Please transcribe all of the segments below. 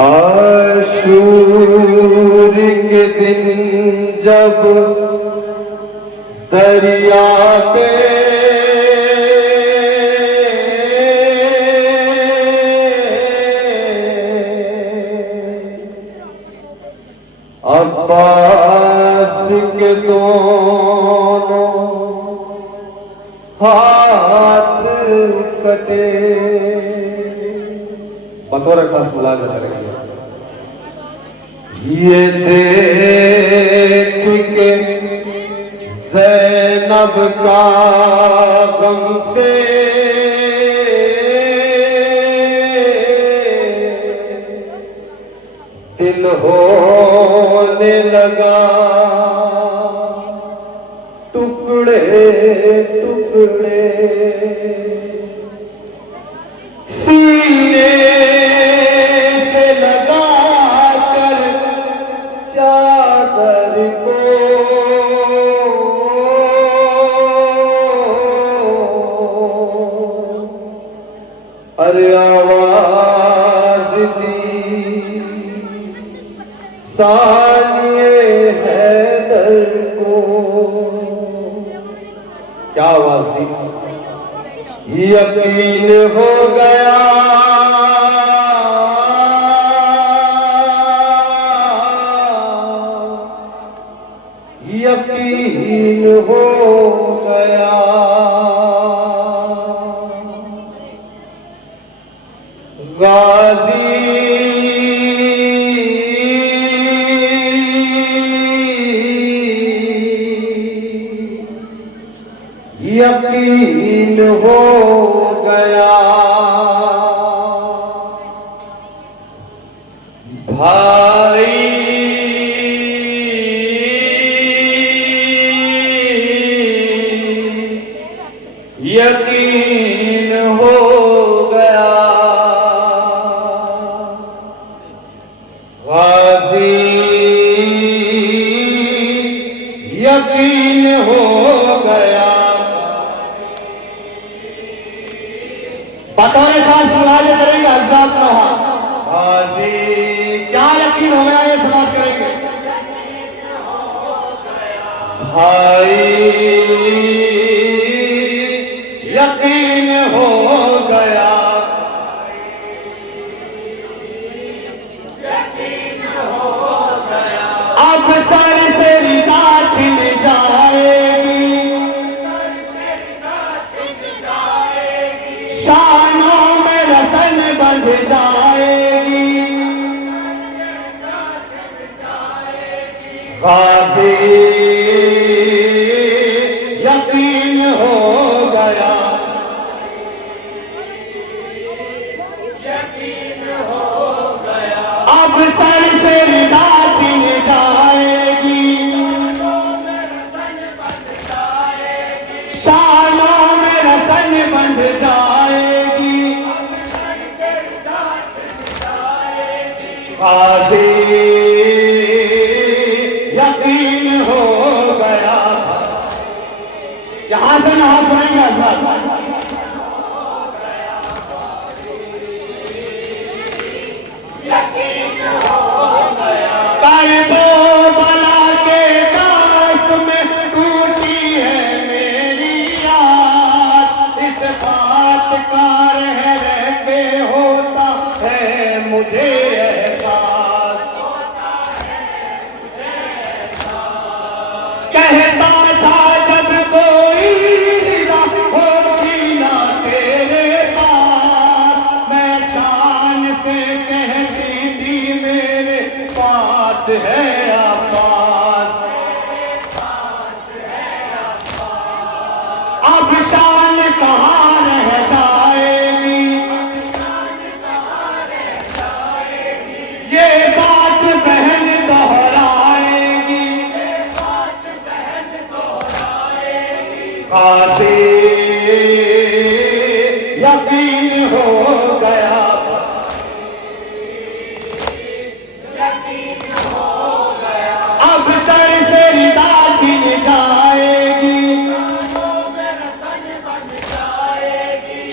आशूर के दिन जब दरिया पे अब्बास के दोनों हाथ कटे, बतौर खास मुलाज़ा करेंगे। ये देख के ज़ैनब का गम से दिल होने लगा टुकड़े टुकड़े, सीने से लगा कर चादर को अरे आवाज दी सानिए हैदर को। क्या आवाज दी? यकीन हो गया यकीन हो गया। गाजी यकीन हो गया। भाई यकीन हो गया। गाजी यकीन हो गया। बतौर खास मुलाज़ा करेंगे हज़रात लोहा। गाजी क्या यकीन हो गया, ये समाप्त करेंगे। भाई यकीन हो गया। अब सर से रिदा छिन जाएगी, शानों में रसन बंध जाएगी। गाज़ी यकीन हो गया। अब सर से रिदा छिन जाएगी, शानों में रसन बंध जाएगी। गाज़ी यकीन हो गया। यहां से नहा सुनेंगे हज़रात। करबला के दास्त में टूटी है मेरी आस, इस बात का रह के होता है मुझे एहसास। कहता था जब कोई रिदा होगी ना तेरे पास, मैं शान से कहती थी मेरे पास है अब्बास। अब शान कहाँ रह जाएगी, ये बात बहन दोहराएगी। गाज़ी यकीन हो गया। अब सर से रिदा छिन जाएगी,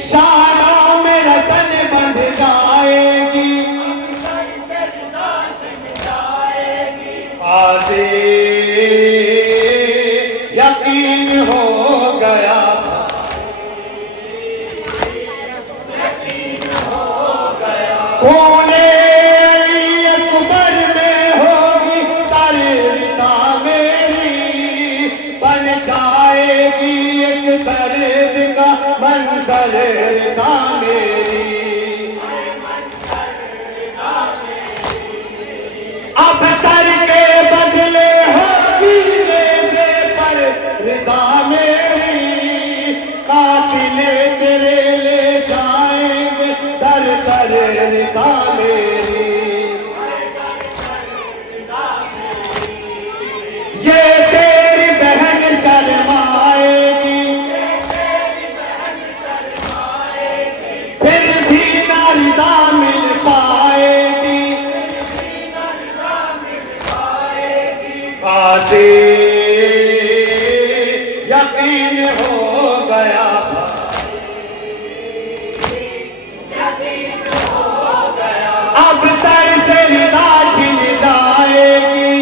शानों में रसन बंध जाएगी। खूने अकबर में होगी तरता मेरी, बन जाएगी एक दर्द का मंजरता मेरी। अब सर के बदले होगी मेरे पर रिदा मेरी, कातिले तेरे ले जाएंगे दर दर रिदा मेरी। ये तेरी बहन शर्माएगी, फिर भी ना रिदा मिल पाएगी। काशी यकीन हो गया, अब सर से रिदा छिन जाएगी,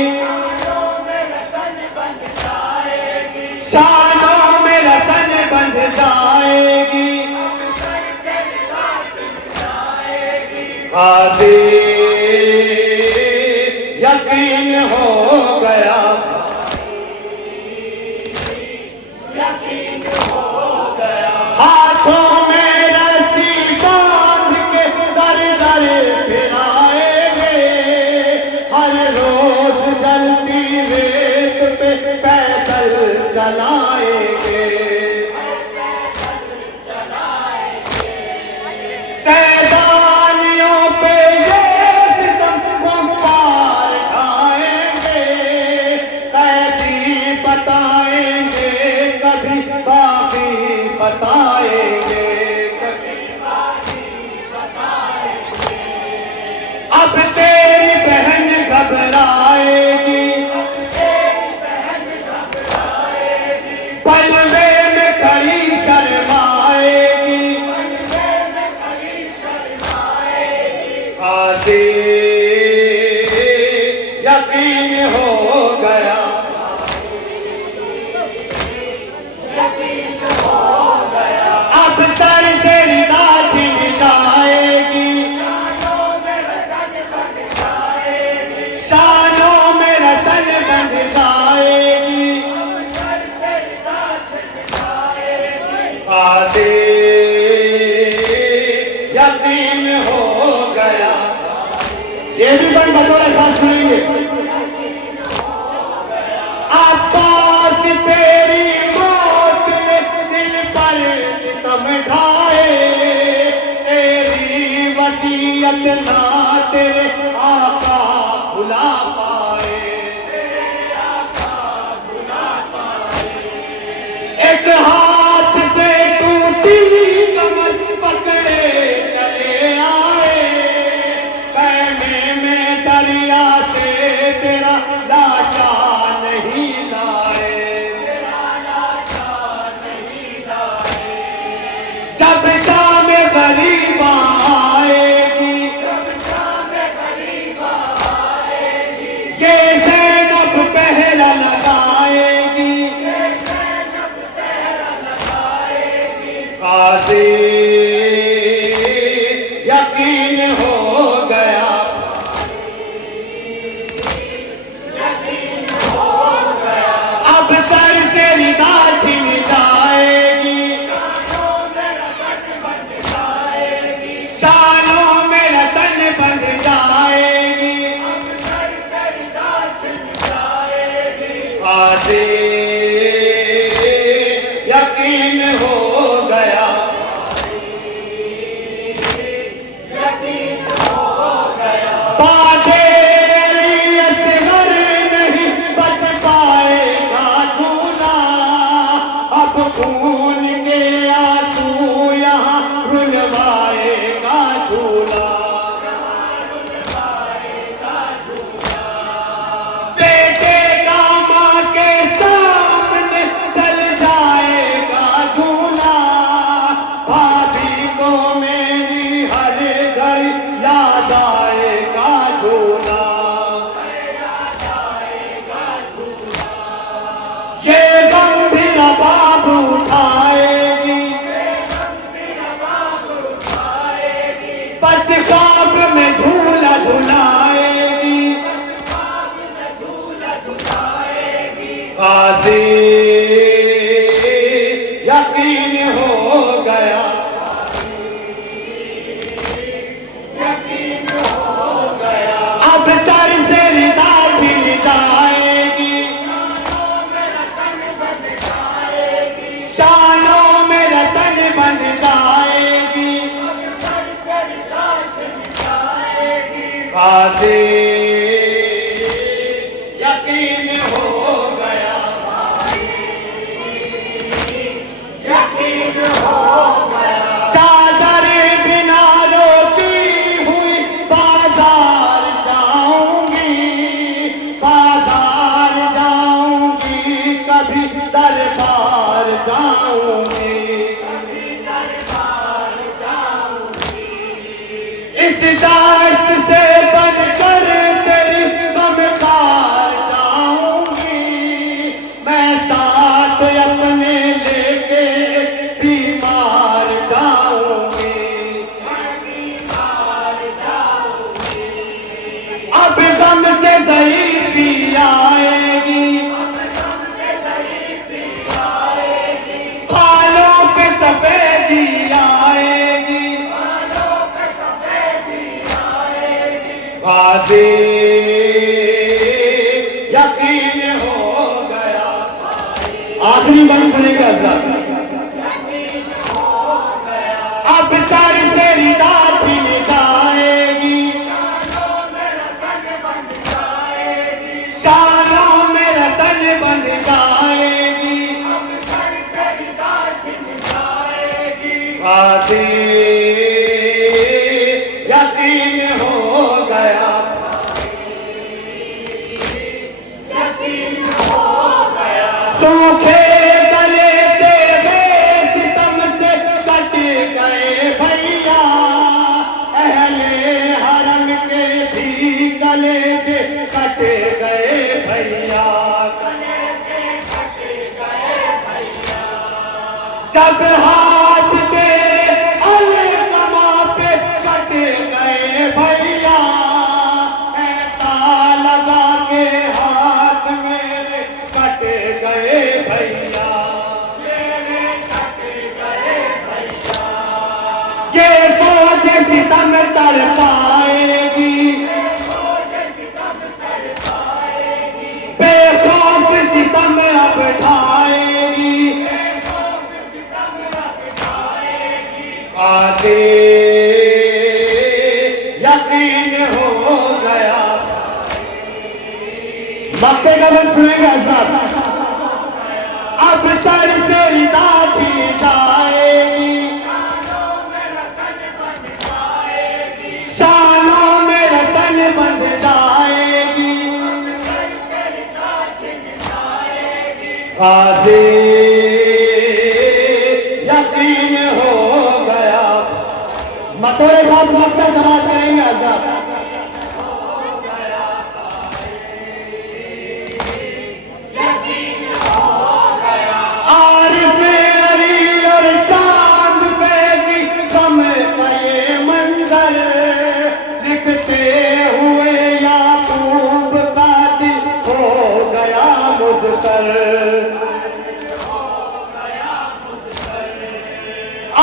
शानों में रसन बंध जाएगी। काशी यकीन हो गया, हाथों में रस्सी बांध के दर दर फिराएंगे, हर रोज जलती रेत पे पैदल चलाएंगे। सैलानियों पे ये सितम गुब्बार ढाएंगे, कैदी बताएंगे कभी बाकी बताएंगे। अब तेरी बहन घबराएगी, पलवे में खड़ी शर्माएगी। काशी यकीन हो गया, अब सर से रिदा छिन जाएगी, शानों में रसन बंध जाएगी। काशी यकीन हो गया, ये भी बन बतौर खास सुनेंगे। अब्बास तेरी मौत ने दिल पर सितम ढाए, तेरी वसीयत ना तेरे आका भुला पाए। एक हाथ से टूटी कमर पकड़े चले आए, कहने में दरिया से तेरा लाशा नहीं लाए। जब शाम गरीबा आएगी, ये ज़ैनब पहरा लगाएगी। काशी यकीन हो गया, अब सर से रिदा छिन जाएगी, शानों में रसन बंध जाएगी। काशी यकीन हो गया, गाजी यकीन हो गया, यकीन हो गया। अब सर से रिदा छिन जाएगी, शानों में रसन बन जाएगी, गाजी यकीन हो गया, यकीन हो गया। चादर बिना रोती हुई बाजार जाऊंगी, बाजार जाऊंगी, कभी दरबार जाऊंगी, कभी दरबार जाऊंगी। इस दास्त से बनकर तेरी ममकार जाऊंगी, मैं साथ अपने लेके बीमार जाऊंगी, बीमार जाऊंगी। अब गम से ज़ईफ़ी आएगी, बालों पे सफेदी आएगी, गाजी यकीन हो गया। आखिरी बार सुनेगा हज़रत। अब सर से रिदा छिन जाएगी, शानों में रसन बन जाएगी, गाजी यकीन हो गया, यकीन हो गया। सूखे गले तेरे सितम से कट गए भैया, अहले हरम के भी गले जे कट गए भैया, गले कट गए भैया। जब हाथ तेरे अलकमा पे कट गए भैया, ऐसा लगा के हाथ मेरे कट गए भैया, मेरे कट गए भैया। ये फौज सितम तर पाएगी, बेखौफ सितम अब ढाएगी, गाजी यकीन हो गया। मक्के का बंद सुनेगा साहब। अब सर से रिदा छिन जाएगी, शानों में रसन बन जाएगी, गाजी यकीन हो गया। मतोरे खास मक्का समाप्त करेंगे हज़रत। आरिफ अली और चांद फैज़ी गम का ये मंजर, लिखते हुए याकूब का दिल हो गया मुज़्तर,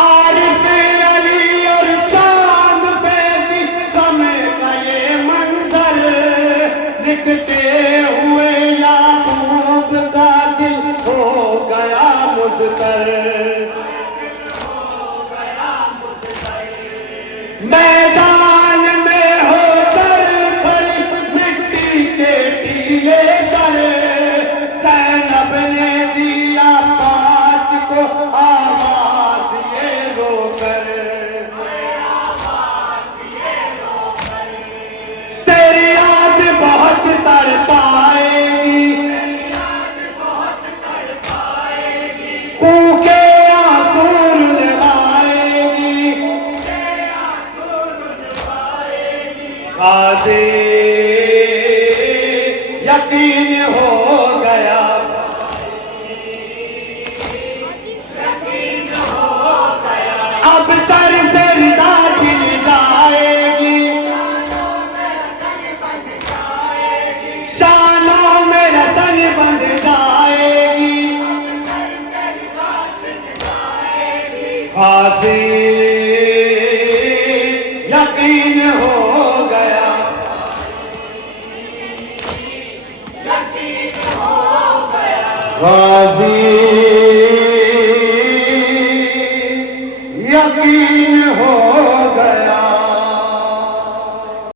आरिफ अली और चांद फैज़ी गम का ये मंजर, लिखते हुए याकूब का दिल हो गया मुज़्तर। मैदान में होकर खड़ी मिट्टी के टीले पर, ज़ैनब ने दिया पास को आवाज़ ये रोकर, तेरी याद बहुत तड़पाएगी, कूके आंसू लगाएगी, गाजी यकीन हो गया, अब सर से रिदा छिन जाएगी, शानों में रसन बन जाएगी, फांसी यकीन हो गया, यकीन हो गया, गाजी